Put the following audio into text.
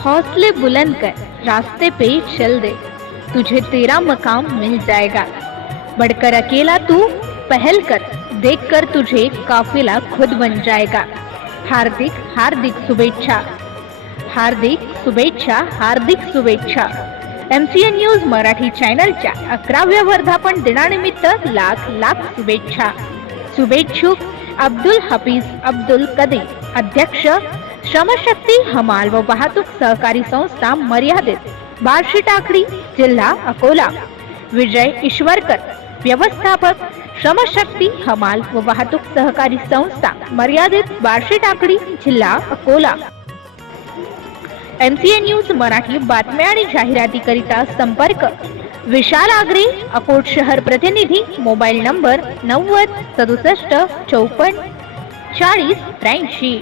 हौसले बुलंद कर, रास्ते पे चल दे, तुझे तेरा मकाम मिल जाएगा। बढ़कर अकेला तू पहल कर, देख कर तुझे काफिला खुद बन जाएगा। हार्दिक हार्दिक शुभेच्छा, हार्दिक शुभेच्छा, हार्दिक शुभेच्छा। MCN न्यूज मराठी चॅनलच्या 11व्या वर्धापन दिनानिमित्त लाख लाख शुभेच्छा। शुभेच्छुक अब्दुल हफीज अब्दुल कदीर, अध्यक्ष श्रमशक्ती हमाल व वाहतूक सहकारी संस्था मर्यादित, बार्शी टाकळी, जिल्हा अकोला। विजय ईश्वरकर, व्यवस्थापक श्रमशक्ती हमाल व वाहतूक सहकारी संस्था मर्यादित, बार्शी टाकळी, जिल्हा अकोला। MCN न्यूज मराठी बातम्या आणि जाहिरातीकरिता संपर्क विशाल आगरे, अकोट शहर प्रतिनिधी, मोबाईल नंबर 90 67 54 40 83।